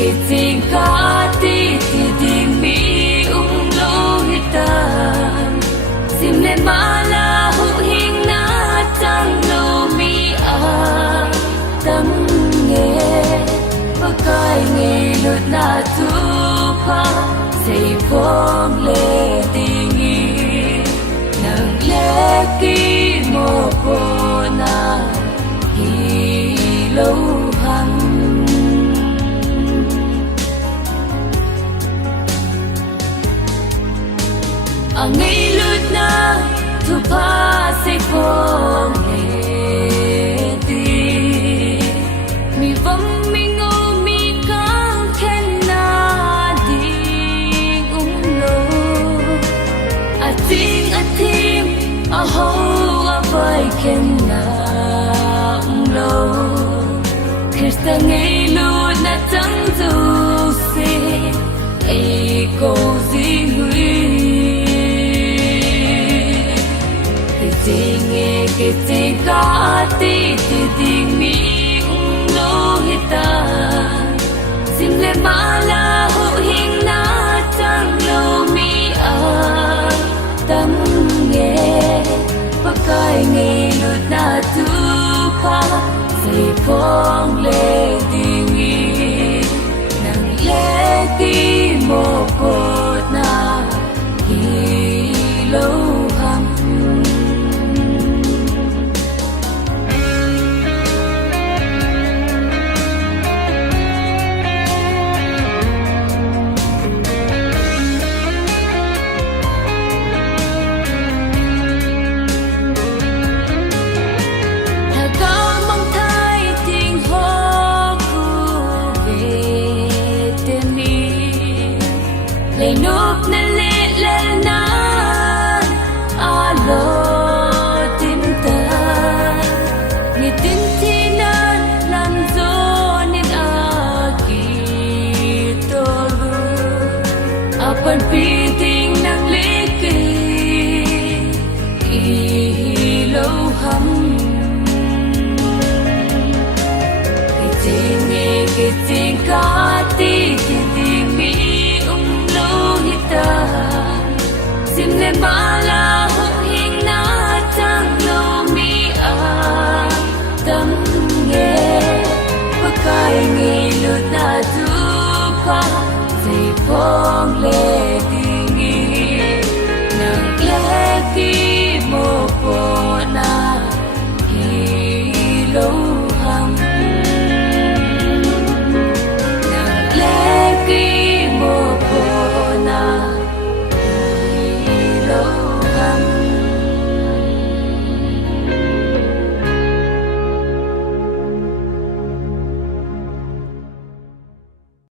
cái tình ca ti thì tình mi lo hitan sim le mala hu hing na tang lo mi a tâm nghe pakai nghe lột na tu pa say phong le tình ý nang le ki mo po na hi lo hằng ngay lút na thu pa say phong le ti mi vong mi ngô mi kang khen na ding lo a ting a ho a vai khen na lo Krista ngay lút na chẳng du se ai ko gì cái tình ca ti thì tình mi lo hitan sim le mala hu hing na tang lo mi a tâm nghe pakai nghe lút na tu pa say phong le tình ý nang le ki mo po na hi lo hằng lấy nốt na lệ lên na alo tim ta ni tin thi na làm gió nên a ki to apan pi ting nang lệ ki lâu hâm cái tình ca ti tình mi sim le mala